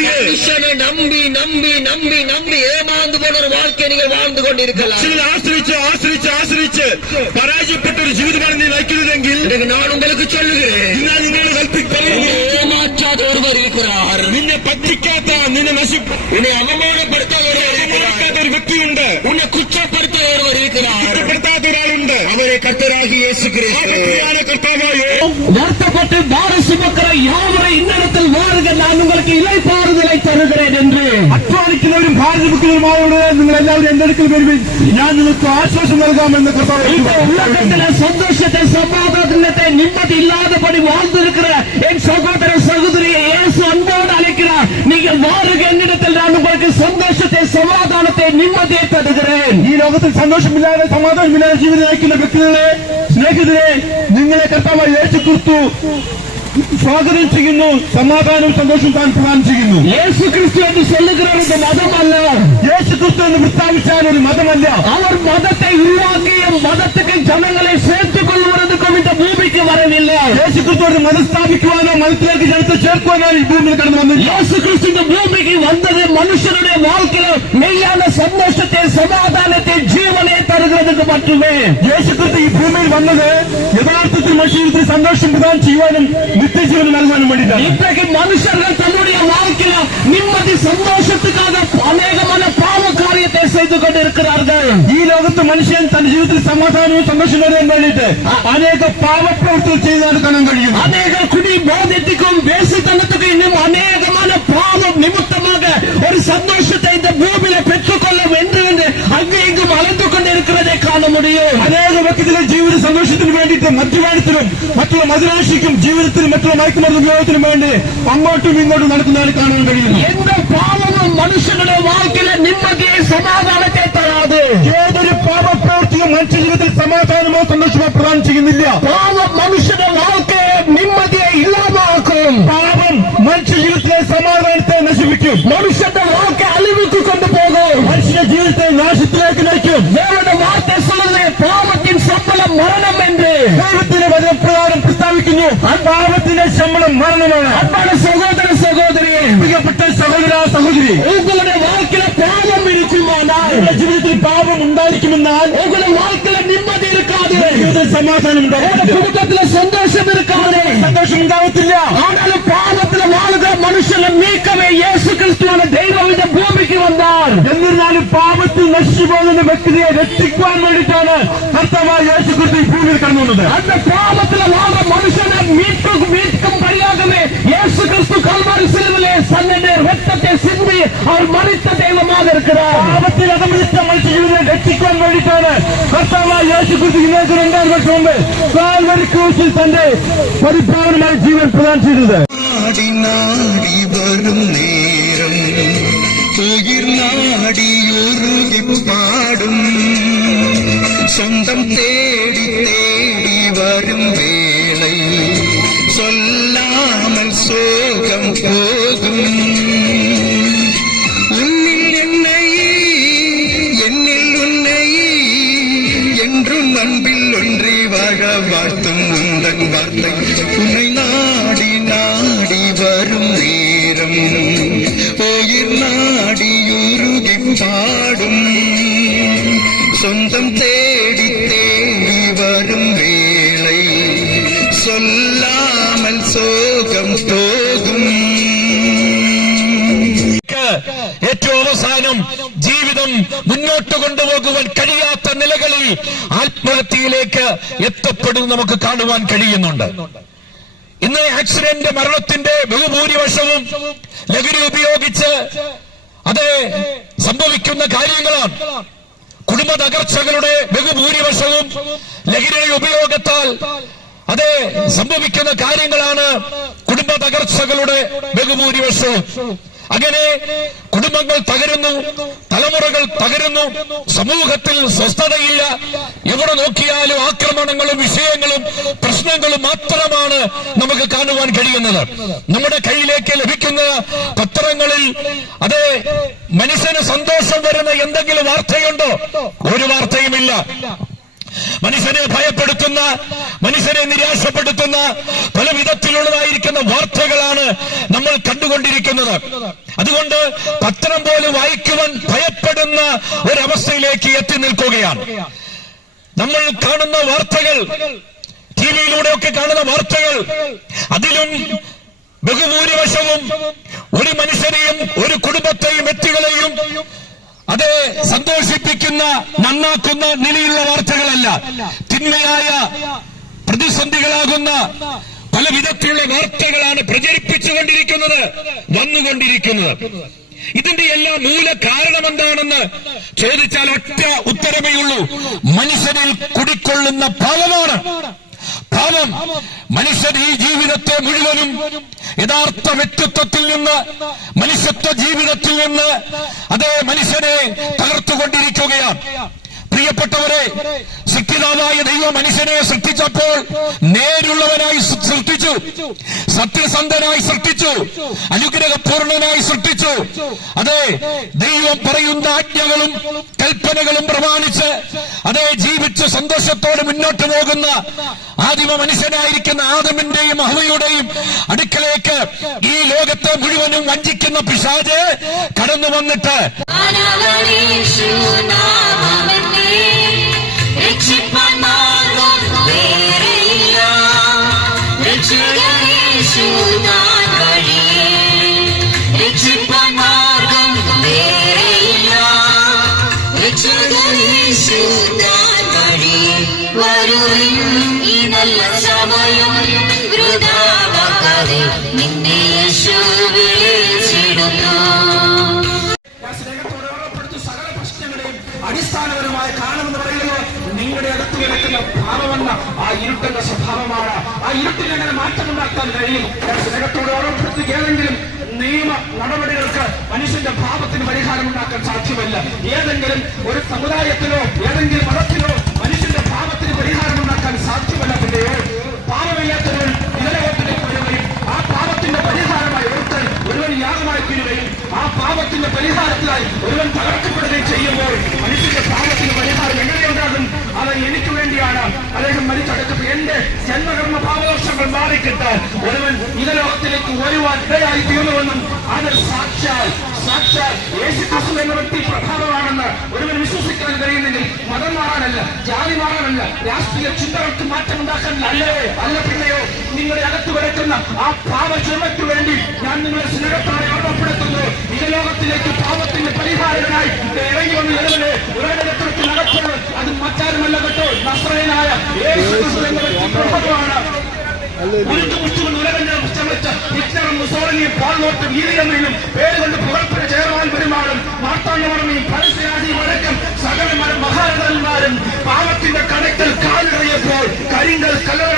மனுஷனை நம்பி நம்பி நம்பி நம்பி ஏமாந்து போன ஒரு வாழ்க்கை நீங்கள் வாழ்ந்து கொண்டிருக்கலாம். ஆசிரிச்சு ஆசிரிச்சு ஆசிரிச்சு പരാജയപ്പെട്ട ഒരു ജീവിതമാണ് നീ നയിക്കുന്നതെങ്കിൽ நான் உங்களுக்கு சொல்லுகிறேன், ஏமாற்றாத ஒருவர் இருக்கிறார். നിന്നെ പറ്റിക്കാത്ത നിന്നെ നിന്നെ അവമാനപ്പെടുത്താത്ത ഒരു വ്യക്തിയുണ്ട്. ഉന്നെ കുറ്റപ്പെടുത്താത്ത ഒരുവർ இருக்கிறார். കുറ്റപ്പെടുത്താത്ത ഒരാളുണ്ട്. അവരെ കർത്തരാകി യേശു ക്രിസ്തു. வருத்தப்பட்டு பார சுமக்கிற யாவரை இன்னிடத்தில் வாருங்கள், நான் உங்களுக்கு இளைப்பாறுதலை தருகிறேன் என்று. അധ്വാനിക്കുന്നവരും ഭാരതമുക്കുന്നവരുമായോട് നിങ്ങൾ എല്ലാവരും എന്റെ അടുക്കൽ വരുവിൻ, ഞാൻ നിങ്ങൾക്ക് ആശ്വാസം നൽകാമെന്ന് കർത്താവ്. இந்த உலகத்தில சந்தோஷத்தை சமாதானத்தை நிம்மதி இல்லாதபடி வாழ்ந்திருக்கிற என் சகோதர சகோதரியை இயேசு அன்போடு அழைக்கிறார். நீங்கள் வாருங்கள் என்னிடத்தில், நான் உங்களுக்கு சந்தோஷத்தை சமாதானத்தை நிம்மதியை தருகிறேன். ഈ ലോകത്തിൽ സന്തോഷമില്ലാതെ സമാധാനമില്ലാതെ ജീവിതം നയിക്കുന്ന വ്യക്തികളെ സ്നേഹിതരെ, നിങ്ങളെ കർത്താവ് യേശു ക്രിസ്തു സ്വാഗതം ചെയ്യുന്നു. സമാധാനവും സന്തോഷവും താൻ പ്രദാനം ചെയ്യുന്നു. യേശു ക്രിസ്തു എന്ന് சொல்லுகிறார் இந்த மதம் அல்ல. യേശു ക്രിസ്തു എന്ന് പ്രസ്താവിച്ചാൽ ഒരു മതമല്ല. அவர் மதத்தை உருவாக்கிய மதத்துக்கு ஜனங்களை சேர்த்துக் கொள்வதற்கும் இந்த பூமிக்கு வரவில்லை. യേശു ക്രിസ്തു ഒരു മതം സ്ഥാപിക്കുവാനോ മതത്തിലേക്ക് ജനത്തെ ചേർക്കുവാനോ ഈ ഭൂമിയിൽ കടന്നു വന്നില്ല. യേശു ക്രിസ്തു இந்த பூமிக்கு வந்தது மனுஷனுடைய வாழ்க்கையில் மெய்யான சந்தோஷத்தை சமாதானத்தை ஜீவனை தருகிறதுக்கு மட்டுமே. യേശു ക്രിസ്തു ഈ ഭൂമിയിൽ വന്നത് യഥാർത്ഥത്തിൽ മനുഷ്യർക്ക് സന്തോഷം പ്രദാനം ചെയ്യുവാനും നിത്യജീവനം നൽകാനും വേണ്ടിയിട്ടാണ്. இன்றைக்கு மனுஷர்கள் தன்னுடைய வாழ்க்கையில் நிம்மதி சந்தோஷத்துக்காக அநேகமான பாவ காரியத்தை செய்து கொண்டிருக்கிறார்கள். ഈ ലോകത്ത് മനുഷ്യൻ തന്റെ ജീവിതത്തിൽ സമാധാനവും സന്തോഷം നേടാൻ വേണ്ടിയിട്ട് അനേക പാവപ്രവൃത്തികൾ ചെയ്താണ് കാണാൻ കഴിയും. அநேக குடி போதைக்கும் வேசித்தனத்துக்கும் இன்னும் அநேகமான பாவம் நிமித்தமாக ஒரு சந்தோஷத்தை இந்த பூமியில பெற்றுக்கொள்ள வேண்டும் என்று அங்கே இங்கும் அலைந்து கொண்டிருக்கிறதை காண முடியும். അനേക വ്യക്തികളുടെ ജീവിത സന്തോഷത്തിന് വേണ്ടിയിട്ട് മദ്യപാനത്തിനും മറ്റുള്ള മധുരാശിക്കും ജീവിതത്തിനും മറ്റുള്ള മയക്കുമരുന്ന് ഉപയോഗത്തിനും വേണ്ടി അങ്ങോട്ടും ഇങ്ങോട്ടും നടക്കുന്നതാണ് കാണാൻ കഴിയുന്നു. எந்த பாவமும் மனுஷனுடைய வாழ்க்கையில நிம்மதியை சமாதானத்தை தராது. ഏതൊരു പാപപ്രവൃത്തിയും മനുഷ്യ ജീവിതത്തിൽ സമാധാനമോ സന്തോഷമോ പ്രദാനം ചെയ്യുന്നില്ല. பாவம் மனுஷனுடைய வாழ்க்கையை நிம்மதியை இல்லாமக்கும். പാപം മനുഷ്യ ജീവിതത്തിലെ സമാധാനത്തെ നശിപ്പിക്കും. மனுஷனுடைய வாழ்க்கை அழிவுக்கு கொண்டு போகும். മനുഷ്യന്റെ ജീവിതത്തെ നാശത്തിലേക്ക് നയിക്കും. தேவனுடைய வார்த்தை சொல்லுது பாவத்தின் சம்பளம் மரணம் என்று. ദൈവത്തിന്റെ വചനപ്രകാരം പ്രസ്താവിക്കുന്നു, പാപത്തിന്റെ ശമ്പളം മരണമാണ്. அன்பான சகோதர சகோதரியே, പ്രിയപ്പെട്ട സഹോദര സഹോദരി, உங்களுடைய வாழ்க்கையில பாவம் இருக்குமானால், നിങ്ങളുടെ ജീവിതത്തിൽ പാപം ഉണ്ടായിരിക്കുമെന്നാൽ உங்களுடைய வாழ்க்கையில நிம்மதி இருக்காது. ജീവിതത്തിൽ സമാധാനം ഉണ്ടാകത്തില്ല. குடும்பத்துல சந்தோஷம் இருக்காது. സന്തോഷം ഉണ്ടാകത്തില്ല. ஆனாலும் பாவத்துல வாழுகிற மனுஷனை மீட்கவே இயேசு கிறிஸ்துவான தெய்வம் இந்த பூமிக்கு வந்தார். എന്നിരുന്നാലും പാപത്തിൽ നശിച്ചു പോകുന്ന വ്യക്തിയെ രക്ഷിക്കുവാൻ വേണ്ടിയിട്ടാണ് കർത്താവായ യേശു ക്രിസ്തു ഈ ഭൂമിയിൽ കടന്നു വന്നത്. அந்த பாவத்துல வாழ மனுஷனை மீட்கும் படியாகவே இயேசு கிறிஸ்து கல்வாரி சிலுவையிலே தன்னுடைய ரத்தத்தை சிந்தி அவர் மரித்த தெய்வமாக இருக்கிறார். പാപത്തിൽ അകമഴിച്ച മനുഷ്യ ജീവിതത്തെ രക്ഷിക്കുവാൻ വേണ്ടിയിട്ടാണ് കർത്താവായ യേശു ക്രിസ്തു ഇന്നേക്ക് 2000 വർഷം മുമ്പ് കാൽവരി ക്രൂശിൽ തന്റെ പരിപാവനമായ ജീവൻ പ്രദാനം ചെയ്തത്. നാടി നാടി വരും നേരം ഉയിർ നാടിയൊരുകി പാടും സ്വന്തം തേടി തേടി വരും വേളை சொல்லாமல் சோகம் போகும் உன்னில் என்னை என்னில் உன்னை என்றும் அன்பில் ஒன்றி வாழ வாழ்த்தும் உந்தன் வார்த்தை உன்னை நாடி நாடி வரும் நேரம் உயிர் நாடியுருகி பாடும் சொந்தம் தேடி தேடி வரும் வேளை சொல்லாமல் சோகம் போகும். ഏറ്റവും അവസാനം ജീവിതം മുന്നോട്ട് കൊണ്ടുപോകുവാൻ കഴിയാത്ത നിലകളിൽ ആത്മഹത്യയിലേക്ക് എത്തപ്പെടുന്നത് നമുക്ക് കാണുവാൻ കഴിയുന്നുണ്ട്. ഇന്ന് ആക്സിഡന്റ് മരണത്തിന്റെ ബഹുഭൂരിപക്ഷവും ലഹരി ഉപയോഗിച്ച് അത് സംഭവിക്കുന്ന കാര്യങ്ങളാണ്. കുടുംബ തകർച്ചകളുടെ ബഹുഭൂരിപക്ഷവും ലഹരി ഉപയോഗത്താൽ അത് സംഭവിക്കുന്ന കാര്യങ്ങളാണ്. കുടുംബ തകർച്ചകളുടെ ബഹുഭൂരിപക്ഷവും അങ്ങനെ കുടുംബങ്ങൾ തകരുന്നു, തലമുറകൾ തകരുന്നു, സമൂഹത്തിൽ സ്വസ്ഥതയില്ല. എവിടെ നോക്കിയാലും ആക്രമണങ്ങളും വിഷയങ്ങളും പ്രശ്നങ്ങളും മാത്രമാണ് നമുക്ക് കാണുവാൻ കഴിയുന്നത്. നമ്മുടെ കയ്യിലേക്ക് ലഭിക്കുന്ന പത്രങ്ങളിൽ അത് മനുഷ്യന് സന്തോഷം വരുന്ന എന്തെങ്കിലും വാർത്തയുണ്ടോ? ഒരു വാർത്തയുമില്ല. മനുഷ്യനെ ഭയപ്പെടുത്തുന്ന, മനുഷ്യനെ നിരാശപ്പെടുത്തുന്ന പല വിധത്തിലുള്ളതായിരിക്കുന്ന വാർത്തകളാണ് നമ്മൾ കണ്ടുകൊണ്ടിരിക്കുന്നത്. അതുകൊണ്ട് പത്രം പോലും വായിക്കുവാൻ ഭയപ്പെടുന്ന ഒരവസ്ഥയിലേക്ക് എത്തി നിൽക്കുകയാണ്. നമ്മൾ കാണുന്ന വാർത്തകൾ, ടിവിയിലൂടെയൊക്കെ കാണുന്ന വാർത്തകൾ, അതിലും ബഹുഭൂരിപക്ഷവും ഒരു മനുഷ്യരെയും ഒരു കുടുംബത്തെയും വ്യക്തികളെയും അത് സന്തോഷിപ്പിക്കുന്ന, നന്നാക്കുന്ന നിലയിലുള്ള വാർത്തകളല്ല. തിന്മയായ പ്രതിസന്ധികളാകുന്ന പല വിധത്തിലുള്ള വാർത്തകളാണ് പ്രചരിപ്പിച്ചുകൊണ്ടിരിക്കുന്നത്, വന്നുകൊണ്ടിരിക്കുന്നത്. ഇതിന്റെ എല്ലാ മൂല കാരണം എന്താണെന്ന് ചോദിച്ചാൽ ഒറ്റ ഉത്തരമേ ഉള്ളൂ: മനുഷ്യനിൽ കുടിക്കൊള്ളുന്ന പാപമാണ്. പാപം മനുഷ്യൻ ഈ ജീവിതത്തെ മുഴുവനും യഥാർത്ഥ വ്യക്തിത്വത്തിൽ നിന്ന്, മനുഷ്യത്വ ജീവിതത്തിൽ നിന്ന് അതേ മനുഷ്യനെ തകർത്തുകൊണ്ടിരിക്കുകയാണ്. പ്രിയപ്പെട്ടവരെ, സൃഷ്ടിതാവായ ദൈവം മനുഷ്യനെ സൃഷ്ടിച്ചപ്പോൾ നേരുള്ളവനായി സൃഷ്ടിച്ചു, സത്യസന്ധനായി സൃഷ്ടിച്ചു, അനുഗ്രഹപൂർണനായി സൃഷ്ടിച്ചു. അതെ, ദൈവം പറയുന്ന ആജ്ഞകളും കൽപ്പനകളും പ്രമാണിച്ച് അതേ ജീവിച്ച് സന്തോഷത്തോടെ മുന്നോട്ട് പോകുന്ന ആദിമ മനുഷ്യനായിരിക്കുന്ന ആദമിന്റെയും ഹവ്വയുടെയും അടുക്കലേക്ക് ഈ ലോകത്തെ മുഴുവനും വഞ്ചിക്കുന്ന പിശാച് കടന്നു വന്നിട്ട് ഈ നല്ല സമയം വൃഥാവാക്കാതെ നിന്നെ യേശു വിളിച്ചിടുന്നു. സ്നേഹത്തോടെ ഓർമ്മപ്പെടുത്തി സകല പ്രശ്നങ്ങളെയും അടിസ്ഥാനപരമായി കാണുമെന്ന് പറയുന്നത് നിങ്ങളുടെ അടുത്ത് കിടക്കുന്ന ഭാവമെന്ന ആ ഇരുട്ടെന്ന സ്വഭാവമാണ്. ആ ഇരുട്ടിൽ എങ്ങനെ മാറ്റമുണ്ടാക്കാൻ കഴിയും? സ്നേഹത്തോടെ ഓർമ്മപ്പെടുത്തി ഏതെങ്കിലും നിയമ നടപടികൾക്ക് മനുഷ്യന്റെ പാപത്തിന് പരിഹാരം ഉണ്ടാക്കാൻ സാധ്യമല്ല. ഏതെങ്കിലും ഒരു സമുദായത്തിലോ ഏതെങ്കിലും മതത്തിലോ മനുഷ്യന്റെ പാപത്തിന് പരിഹാരം ഉണ്ടാക്കാൻ സാധ്യമല്ല. പിന്നെയോ പാപമില്ലാത്തവൻ ഇതലോകത്തിലേക്ക് വരികയും ആ പാപത്തിന്റെ പരിഹാരമായി ഒരുവൻ യാഗമായി തീരുകയും ആ പാപത്തിന്റെ പരിഹാരത്തിലായി ഒരുവൻ തകർക്കപ്പെടുകയും ചെയ്യുമ്പോൾ മനുഷ്യന്റെ പാപത്തിന് പരിഹാരം എങ്ങനെയുണ്ടാകും? അത് എനിക്ക് വേണ്ടിയാണ് അദ്ദേഹം മരിച്ചടക്കപ്പെട്ടു. എന്റെ ജന്മകർമ്മ പാപദോഷങ്ങൾ മാറിക്കിട്ടാൽ ഒരുവൻ ഇതലോകത്തിലേക്ക് വരുവാൻ ഇടയായി തീർന്നുവെന്നും അത് സാക്ഷാൽ യേശുക്രിസ്തു എന്ന വ്യക്തി പ്രധാനമാണെന്ന് ഒരുവൻ വിശ്വസിക്കാൻ കഴിയുന്നെങ്കിൽ മതം മാറാനല്ല, ജാതി മാറാനല്ല, രാഷ്ട്രീയ ചിന്തകൾക്ക് മാറ്റമുണ്ടാക്കാൻ അല്ല പിന്നെയോ നിങ്ങളുടെ അകത്ത് കിടക്കുന്ന ആ പാപചുമയ്ക്ക് വേണ്ടി ഞാൻ നിങ്ങളെ സ്നേഹത്തോടെ ഓർമ്മപ്പെടുത്തുന്നു. ഇതലോകത്തിലേക്ക് പാപത്തിന്റെ പരിഹാരകനായി ഇറങ്ങി വന്ന് ഒരുവനെ ഉറവിടത്തിൽ അകപ്പെടുന്നത് അത് മറ്റാരുമല്ല കേട്ടോ, നസ്രയനായ യേശുക്രിസ്തു എന്ന വ്യക്തി പ്രധാനമാണ്. വീതിയെന്നും പേരുകൊണ്ട് പുകഴ്പ്പിന് ചേർവാൻ പെരുമാറും മാർത്താണ്ഡവർമ്മയും പരസ്യരാജിയും അടക്കം സകല മഹാരഥന്മാരും പാവത്തിന്റെ കണക്കിൽ കാലിടയപ്പോൾ കരിങ്കൽ കലറ